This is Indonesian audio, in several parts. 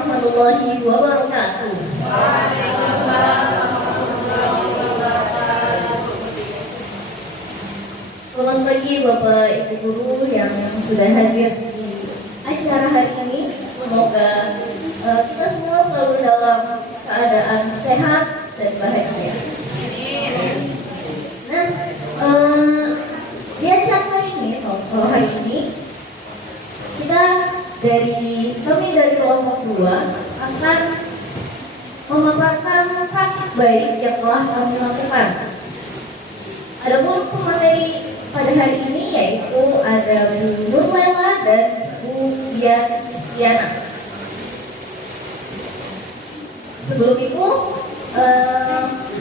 warahmatullahi wabarakatuh. Selamat pagi Bapak Ibu Guru yang sudah hadir di acara hari ini. Semoga kita semua selalu dalam keadaan sehat dan bahagia. Nah, di acara hari ini kita kami dari kelompok 2 akan memaparkan praktik baik yang telah kami lakukan. Adapun pemateri pada hari ini yaitu ada Bu Nur Lela dan Bu Diana. Sebelum itu,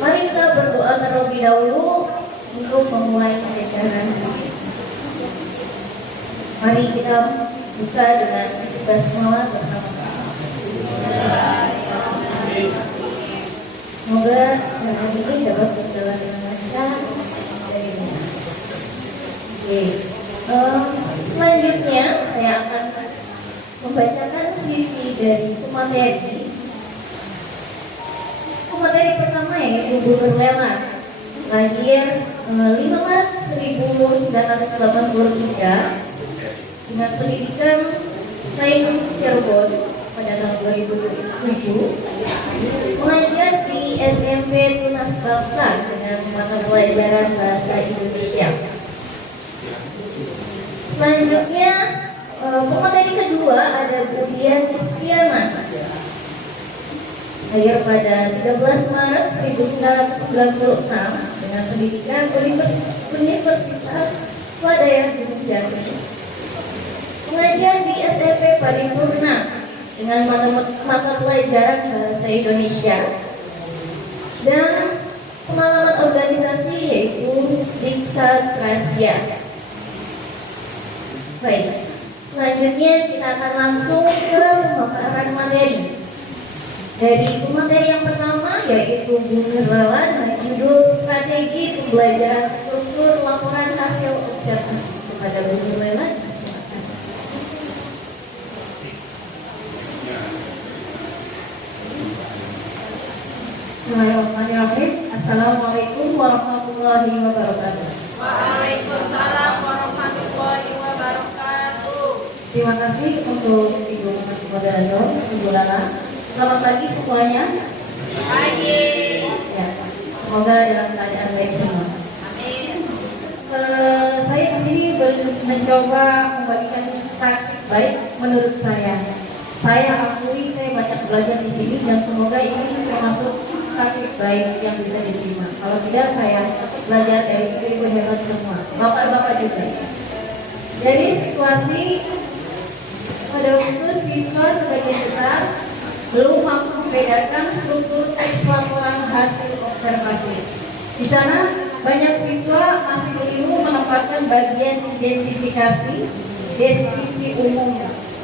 mari kita berdoa terlebih dahulu untuk memulai acara. Mari kita buka dengan basmalah bersama-sama. Semoga hari ini dapat berjalan dengan lancar. Selanjutnya saya akan membacakan CV dari pemateri. Pemateri pertama yaitu Bu Nur Lela, lahir 5 Maret 1983 dengan pendidikan Sains Cirebon pada tahun 2007, mengajar di SMP Tunas Bangsa dengan mata pelajaran Bahasa Indonesia. Selanjutnya, pemateri kedua ada Bu Diana, lahir pada 13 Maret 1996 dengan pendidikan Universitas Swadaya Gunung Jati, mengajar di SMP Paripurna dengan mata pelajaran Bahasa Indonesia dan pengalaman organisasi yaitu Diksa Rasya. Baik, selanjutnya kita akan langsung ke pemaparan materi. Dari pemateri yang pertama yaitu Bu Nur Lela dengan judul Strategi Pembelajaran Struktur Laporan Hasil Observasi. Kepada Bu Nur Lela. Bismillahirrahmanirrahim. Assalamualaikum warahmatullahi wabarakatuh. Waalaikumsalam warahmatullahi wabarakatuh. Terima kasih untuk Ibu Moderator, Ibu Lala. Selamat pagi semuanya. Pagi. Ya, semoga dalam keadaan baik semua. Amin. Saya di sini mencoba membagikan praktik baik menurut saya. Saya akui saya banyak belajar di sini dan semoga ini termasuk praktik baik yang bisa diterima. Kalau tidak, saya belajar dari ibu hebat semua, bapak-bapak juga. Jadi situasi pada waktu itu siswa sebagian besar belum mampu membedakan struktur teks laporan hasil observasi. Di sana banyak siswa masih keliru menempatkan bagian identifikasi, deskripsi umum,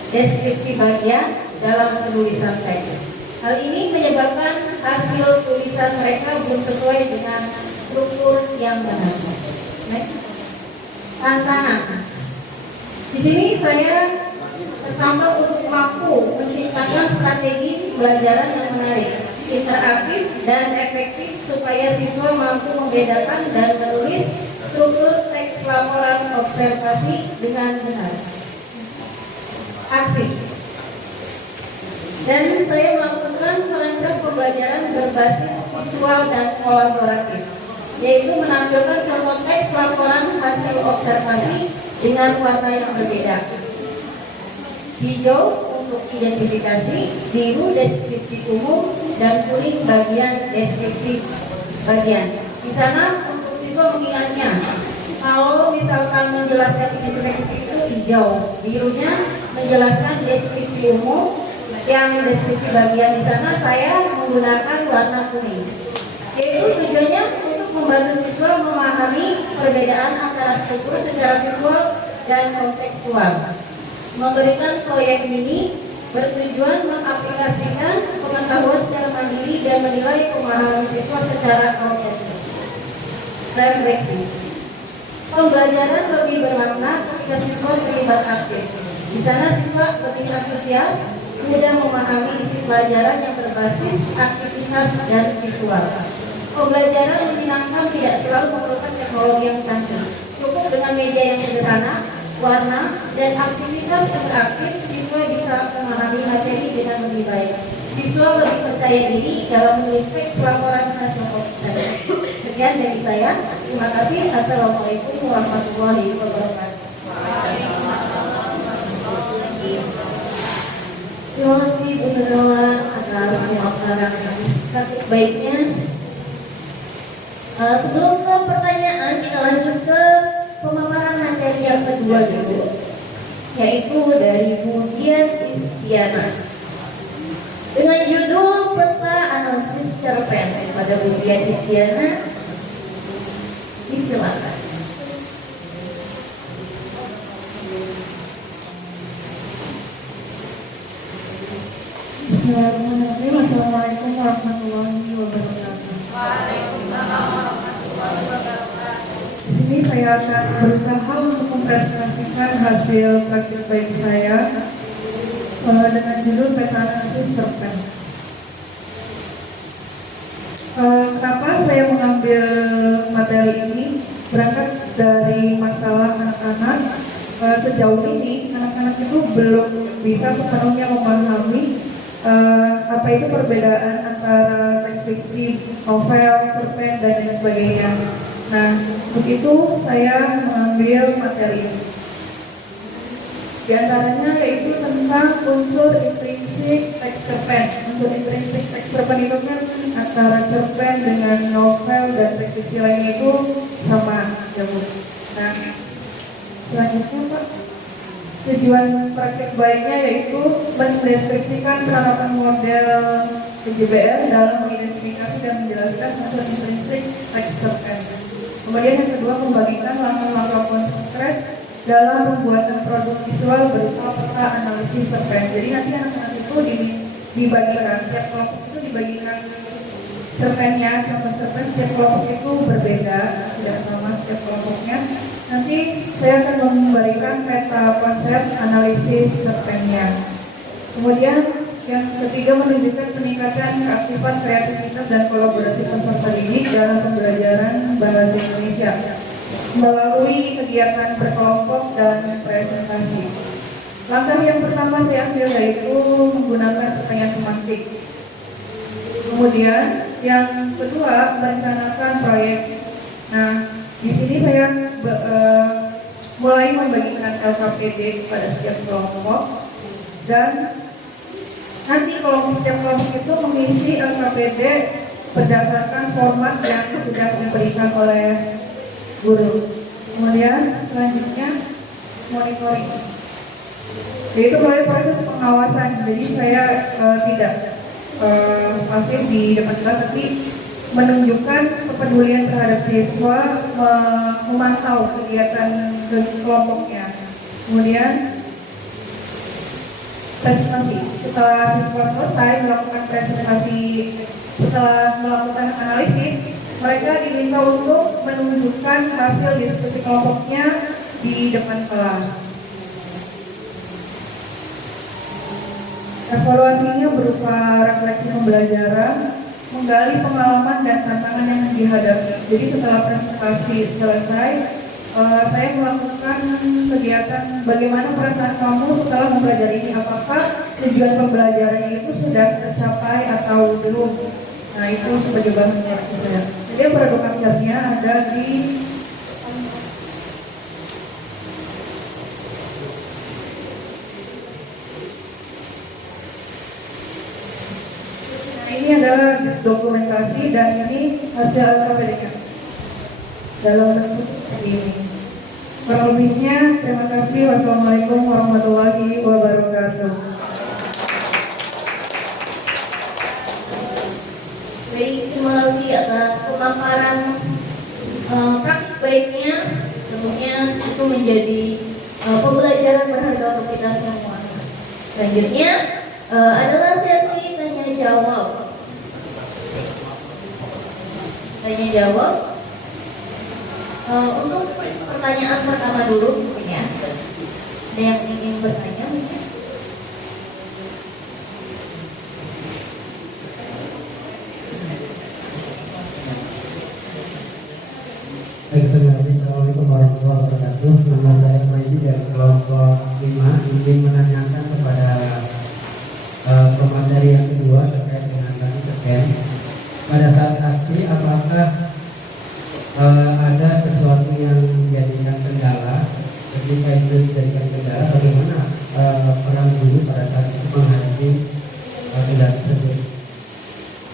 deskripsi bagian dalam penulisan teks. Hal ini menyebabkan hasil tulisan mereka belum sesuai dengan struktur yang benar. Tantangan. Di sini saya tertambah untuk mampu menciptakan strategi pembelajaran yang menarik, interaktif dan efektif supaya siswa mampu membedakan dan menulis struktur teks laporan observasi dengan benar. Aksi. Dan saya melakukan merancang pembelajaran berbasis visual dan kolaboratif, yaitu menampilkan contoh teks laporan hasil observasi dengan warna yang berbeda. Hijau untuk identifikasi, biru deskripsi umum, dan kuning bagian deskripsi bagian. Di sana untuk siswa mengingatnya, kalau misalkan menjelaskan identifikasi itu hijau, birunya menjelaskan deskripsi umum, yang deskripsi bagian di sana saya menggunakan warna kuning. Yaitu tujuannya untuk membantu siswa memahami perbedaan antara struktur secara visual dan kontekstual. Memberikan proyek mini bertujuan mengaplikasikan pengetahuan secara mandiri dan menilai pemahaman siswa secara objektif. Refleksi. Pembelajaran lebih bermakna ketika siswa terlibat aktif. Di sana siswa lebih antusias mudah memahami isi pelajaran yang berbasis aktivitas dan visual. Pembelajaran menyenangkan tidak selalu memerlukan teknologi yang canggih. Cukup dengan media yang sederhana, warna, dan aktivitas interaktif, siswa bisa memahami materi dengan lebih baik. Siswa lebih percaya diri dalam menulis teks laporan hasil obser. Sekian dari saya. Terima kasih. Assalamualaikum warahmatullahi wabarakatuh. Terima kasih Bu Nurula atas pemaparan praktik baiknya. Sebelum ke pertanyaan, kita lanjut ke pemaparan materi yang kedua dulu, yaitu dari Bu Dian Istiana dengan judul Peta Analisis Cerpen. Pada Bu Dian Istiana, disilakan. Bismillahirrahmanirrahim. Assalamualaikum warahmatullahi wabarakatuh. Waalaikumsalam warahmatullahi wabarakatuh. Di sini saya akan berusaha untuk mempresentasikan hasil praktik baik saya dengan judul Peta Analisis Cerpen. Kenapa saya mengambil materi ini? Berangkat dari masalah anak-anak. Sejauh ini anak-anak itu belum bisa sepenuhnya memahami apa itu perbedaan antara teks fiksi, novel, cerpen, dan lain sebagainya. Nah, untuk itu saya mengambil materi ini. Di antaranya yaitu tentang unsur intrinsik teks cerpen. Unsur intrinsik teks cerpen itu kan antara cerpen dengan novel dan teks fiksi lainnya itu sama, ya Bu. Nah, selanjutnya Pak, tujuan praktik baiknya yaitu mendeskripsikan penerapan model PJBL dalam mengidentifikasi dan menjelaskan unsur intrinsik teks cerpen. Kemudian yang kedua, membagikan langkah-langkah konkret dalam pembuatan produk visual berupa peta analisis cerpen. Jadi nanti anak-anak itu dibagikan, setiap kelompok itu dibagikan cerpennya, contoh cerpen setiap kelompok itu berbeda, tidak sama setiap kelompoknya. Nanti saya akan memberikan peta konsep analisis cerpennya. Kemudian yang ketiga, menunjukkan peningkatan keaktifan kreativitas dan kolaborasi peserta didik dalam pembelajaran bahasa Indonesia melalui kegiatan berkelompok dan presentasi. Langkah yang pertama saya ambil yaitu menggunakan pertanyaan semantik. Kemudian yang kedua, merencanakan proyek. Nah, di sini saya mulai membagikan LKPD pada setiap kelompok, dan nanti setiap kelompok itu mengisi LKPD berdasarkan format yang sudah diberikan oleh guru. Kemudian selanjutnya monitoring, yaitu melalui proses pengawasan. Jadi saya tidak pasif di depan kelas, tapi menunjukkan kepedulian terhadap siswa, memantau kegiatan kelompoknya. Kemudian presentasi. Setelah siswa selesai melakukan presentasi, setelah melakukan analisis, mereka diminta untuk menunjukkan hasil diskusi kelompoknya di depan kelas. Evaluasinya berupa refleksi pembelajaran, menggali pengalaman dan tantangan yang dihadapi. Jadi setelah presentasi selesai, saya melakukan kegiatan bagaimana perasaan kamu setelah mempelajari ini, apakah tujuan pembelajarannya itu sudah tercapai atau belum. Nah, itu sebagai bahan refleksi saya. Jadi produk akhirnya ada di ini adalah dokumentasi, dan ini hasil LKPD dalam bentuk seperti ini. Kurang lebihnya, terima kasih. Wassalamualaikum warahmatullahi wabarakatuh. Baik, terima kasih atas pemaparan praktik baiknya. Tentunya itu menjadi pembelajaran berharga untuk kita semua. Selanjutnya adalah sesi tanya jawab. Tanya jawab. Untuk pertanyaan pertama dulu mungkin ya. Ada yang ingin bertanya mungkin? wabarakatuh. Nama saya Maidi dari kelompok 5 ingin menanyakan kepada pemateri yang kedua terkait dengan tadi scan. Pada saat aksi apakah ada sesuatu yang menjadikan kendala? Ketika itu dijadikan kendala, bagaimana orang guru pada saat itu menghadapi kendala tersebut?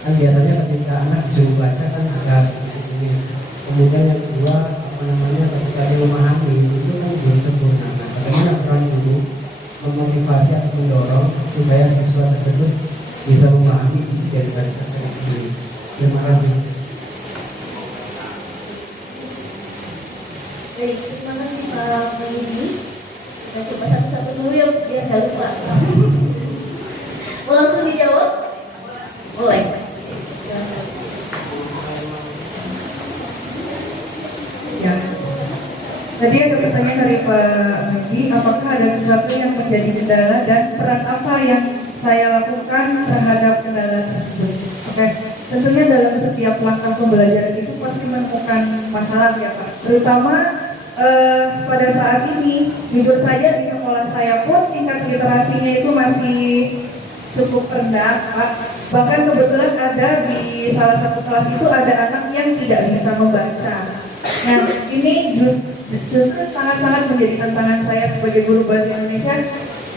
Kan biasanya ketika anak disuruh baca kan agak sedikit ini. Kemudian yang kedua ketika dia memahami itu kan belum sempurna. Nah, bagaimana peran guru memotivasi atau mendorong supaya siswa tersebut bisa memahami isi dari baca ini? Terima kasih. Baik, terima kasih Pak Maidi. Kita coba satu-satu dulu ya biar nggak lupa. Mau langsung dijawab? Boleh. Ya. Tadi ada pertanyaan dari Pak Maidi, apakah ada sesuatu yang menjadi kendala dan peran apa yang saya lakukan terhadap kendala tersebut? Oke, tentunya dalam setiap langkah pembelajaran itu pasti menemukan masalah ya Pak. Terutama pada saat ini, jujur saja di sekolah saya pun tingkat literasinya itu masih cukup rendah Pak. Bahkan kebetulan ada di salah satu kelas itu ada anak yang tidak bisa membaca. Nah, ini justru sangat-sangat menjadi tantangan saya sebagai guru bahasa Indonesia.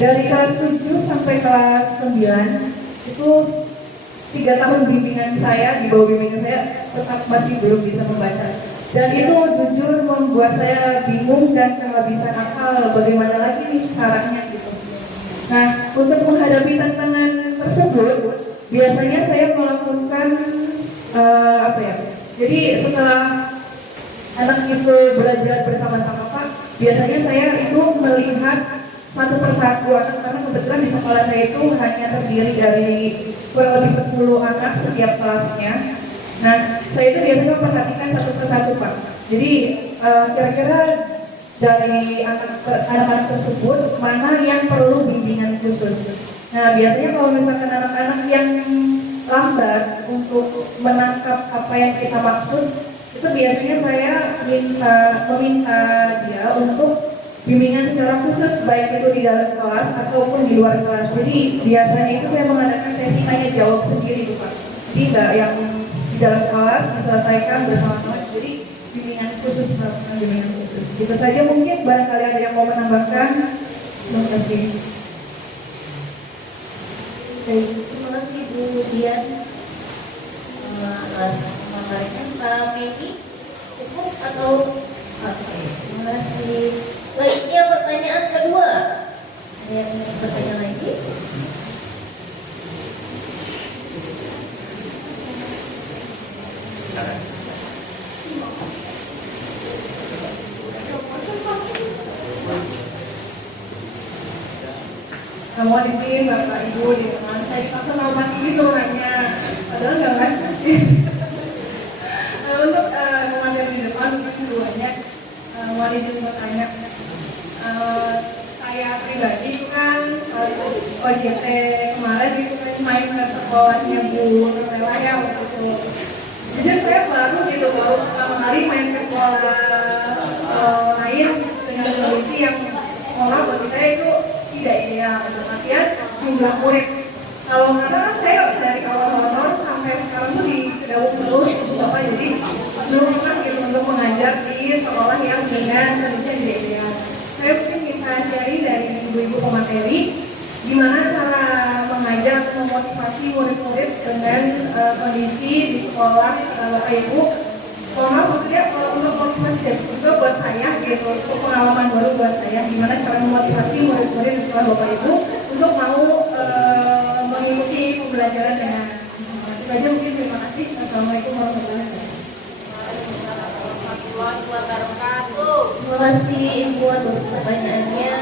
Dari kelas 7 sampai kelas 9 itu 3 tahun bimbingan saya, di bawah bimbingan saya tetap masih belum bisa membaca. Dan itu jujur membuat saya bingung dan kehabisan akal bagaimana lagi nih caranya gitu. Nah, untuk menghadapi tantangan tersebut, biasanya saya melakukan apa ya? Jadi setelah anak itu belajar bersama-sama Pak, biasanya saya itu melihat satu persatu anak, karena kebetulan di sekolah saya itu hanya terdiri dari kurang lebih 10 anak setiap kelasnya. Nah, saya itu biasanya memperhatikan satu persatu Pak. Jadi kira-kira dari anak-anak tersebut mana yang perlu bimbingan khusus. Nah, biasanya kalau misalkan anak-anak yang lambat untuk menangkap apa yang kita maksud, itu biasanya saya meminta dia untuk bimbingan secara khusus, baik itu di dalam kelas ataupun di luar kelas. Jadi biasanya itu saya mengadakan sesi tanya jawab sendiri Pak. Jadi nggak yang di dalam kelas diselesaikan bersama-sama. Jadi bimbingan khusus, melakukan bimbingan khusus. Itu saja, mungkin barangkali ada yang mau menambahkan. Terima kasih. Baik, terima kasih Bu Dian atas pemaparannya. Pak Meki, cukup atau? Oke, terima kasih. Baiknya pertanyaan kedua. Ada yang ingin bertanya lagi? Mohon izin Bapak Ibu di teman saya dipaksa sama Mas gitu nanya, padahal nggak Mas. Untuk pemateri di depan mungkin keduanya mohon izin bertanya. Saya pribadi itu kan OJT kemarin itu kan main ke sekolahnya Bu Nurlela ya waktu itu. Jadi saya baru pertama kali main ke sekolah lain dengan kondisi yang sekolah bagi saya itu tidak ideal, dalam artian jumlah murid. Kalau karena kan saya dari awal honor sampai sekarang tuh di Kedaung terus Bapak, jadi belum pernah gitu untuk mengajar di sekolah yang dengan kondisi yang tidak ideal. Saya mungkin bisa cari dari ibu-ibu pemateri gimana cara mengajar atau memotivasi murid-murid dengan kondisi di sekolah Bapak Ibu. Kalau maksudnya untuk motivasi dan juga buat saya gitu, untuk pengalaman baru buat saya gimana cara memotivasi murid-murid di sekolah Bapak Ibu untuk mau mengikuti pembelajaran dengan itu aja mungkin. Terima kasih. Assalamualaikum warahmatullahi wabarakatuh. Terima kasih Ibu atas pertanyaannya.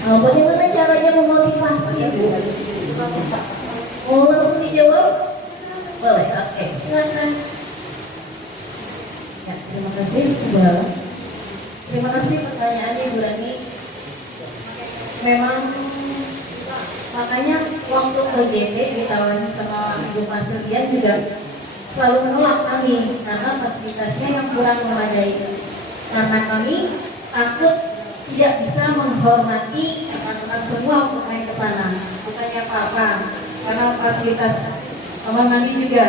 Bagaimana caranya memotivasi Ibu? Mau langsung dijawab? Boleh, oke. Silakan. Ya, terima kasih Bu Hala. Terima kasih pertanyaannya Bu Rani. Memang makanya waktu OJT di tahun sekolah Ibu Masrian juga selalu menolak kami karena fasilitasnya yang kurang memadai. Karena kami takut tidak bisa menghormati anak-anak semua untuk main ke sana. Bukannya apa-apa, karena fasilitas kamar mandi juga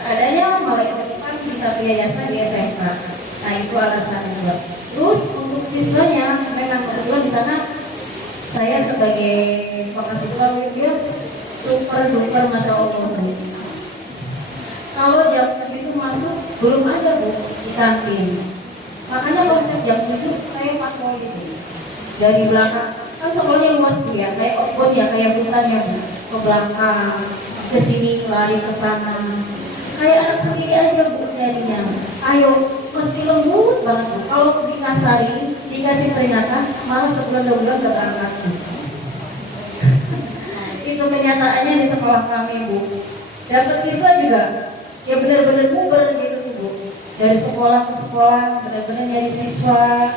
adanya mulai depan bisa yayasan di SMK. Nah itu alasannya juga. Terus untuk siswanya memang kebetulan di sana saya sebagai mahasiswa dia super duper masya Allah. Kalau jam 7 itu masuk belum ada bu di kantin. Makanya kalau jam 7 saya patroli dari belakang. Kan sekolahnya luas tuh ya, kayak outbound ya, kayak hutan yang ke belakang, ke sini, lari ke sana. Kayak anak sendiri aja bu jadinya. Ayo, mesti lembut banget bu. Kalau dikasari, dikasih peringatan, malah sebulan 2 bulan gak berangkat. Itu kenyataannya di sekolah kami bu. Dapat siswa juga, ya benar-benar buber gitu bu. Dari sekolah ke sekolah, benar-benar jadi siswa.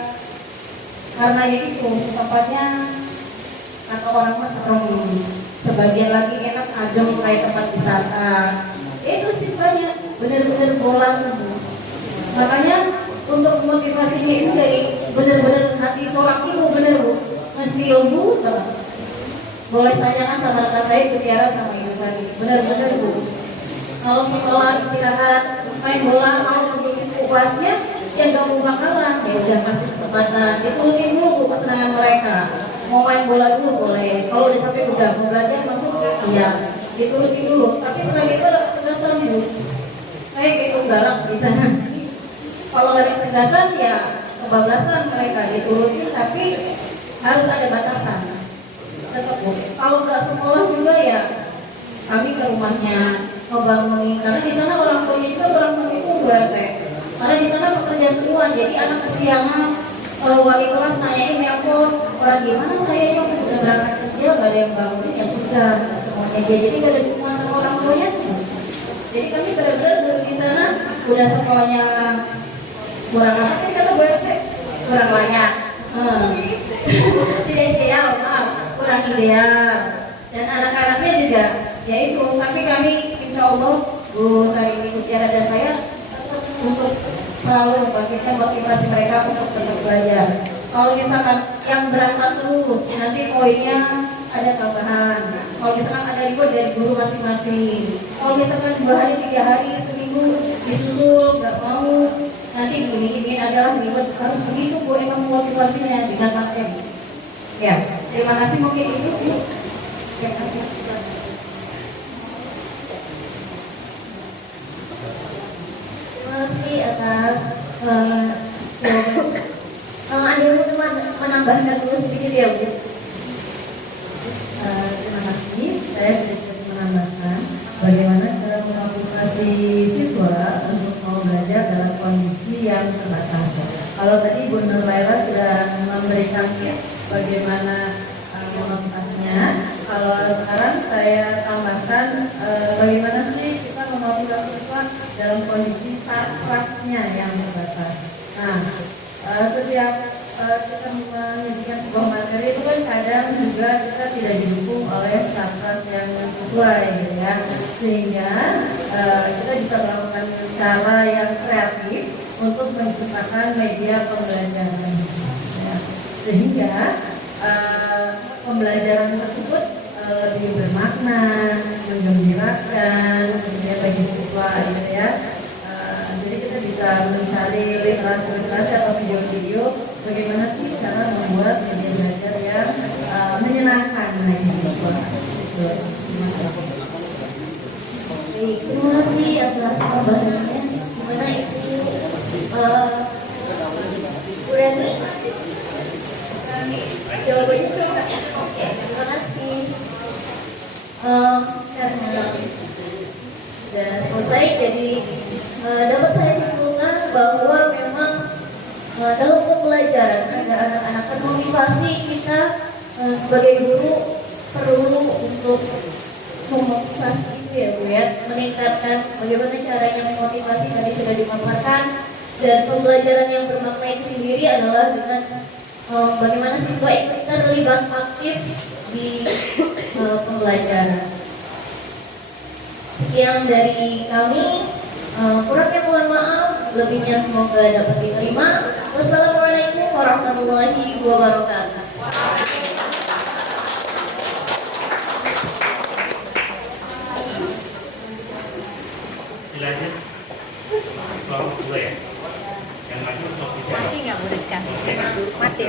Karena itu tempatnya kata orang mas serem, sebagian lagi enak adem kayak tempat wisata. Itu siswanya benar-benar bolang bu. Makanya untuk motivasinya itu dari benar-benar hati seorang ibu benar bu, mesti lembut banget. Boleh tanyakan sama rekan saya itu Tiara sama ibu tadi, benar-benar bu. Kalau sekolah istirahat main bola mau begitu kelasnya, yang gak mau bakalan, ya udah kasih kesempatan. Diturutin dulu bu kesenangan mereka. Mau main bola dulu boleh. Kalau udah sampai udah mau belajar masuk iya, diturutin dulu. Tapi setelah itu ada ketegasan bu. Saya gitu galak di sana. Kalau nggak ada ketegasan ya kebablasan mereka diturutin, tapi harus ada batasan. Tetap bu. Kalau nggak sekolah juga ya kami ke rumahnya ngebangunin. Karena di sana orang tuanya juga orang tua itu enggak teh. Karena di sana pekerja semua, jadi anak kesiangan wali kelas nanyain telepon orang gimana saya yang udah berangkat kerja gak ada yang bangunin ya sudah semuanya dia jadi gak ada dukungan sama orang tuanya. Jadi kami benar-benar dulu di sana udah sekolahnya kurang apa sih kata gue kurang banyak, tidak ideal, kurang ideal dan anak-anaknya juga ya itu. Tapi kami insya Allah Bu Sari Mutiara dan saya untuk selalu membangkitkan motivasi mereka untuk tetap belajar. Kalau misalkan yang berangkat lulus, nanti poinnya ada tambahan. Kalau misalkan ada reward dari guru masing-masing. Kalau misalkan 2 hari, 3 hari, seminggu disusul, nggak mau, nanti diiming-imingin adalah reward harus begitu bu, emang motivasinya dengan materi. Ya, terima kasih mungkin itu sih. Ya, Terima kasih atas jawabannya. Ada yang mau menambahkan dulu sedikit ya Bu? Terima kasih. Saya sedikit menambahkan bagaimana cara memotivasi siswa untuk mau belajar dalam kondisi yang terbatas. Kalau tadi Bu Nur Laila sudah memberikan tips bagaimana memotivasinya. Kalau sekarang saya tambahkan bagaimana sih kita memotivasi siswa dalam kondisi saat kelasnya yang terbatas. Nah, setiap kita menyajikan sebuah materi itu kan kadang juga kita tidak didukung oleh kelas yang sesuai gitu ya, sehingga kita bisa melakukan cara yang kreatif untuk menciptakan media pembelajaran ya. Sehingga pembelajaran tersebut lebih bermakna, menggembirakan tentunya bagi siswa gitu ya. Jadi kita bisa mencari literasi atau video-video bagaimana sih cara membuat media belajar yang menyenangkan bagi siswa. Baik, terima kasih atas jawabannya. Gimana itu Bu Reni? Jawabannya oke, terima kasih. Karena sudah selesai, jadi dapat saya simpulkan bahwa memang dalam pembelajaran agar anak-anak termotivasi, kita sebagai guru perlu untuk memotivasi itu ya Bu ya, meningkatkan bagaimana caranya memotivasi tadi sudah dipaparkan, dan pembelajaran yang bermakna itu sendiri adalah dengan bagaimana siswa itu terlibat aktif di pembelajaran. Sekian dari kami, kurangnya mohon maaf, lebihnya semoga dapat diterima. Wassalamualaikum warahmatullahi wabarakatuh. warahmatullahi wabarakatuh. Dilanjut kelompok 2 ya. Yang maju kelompok 3. Mati nggak boleh sekali. Mati.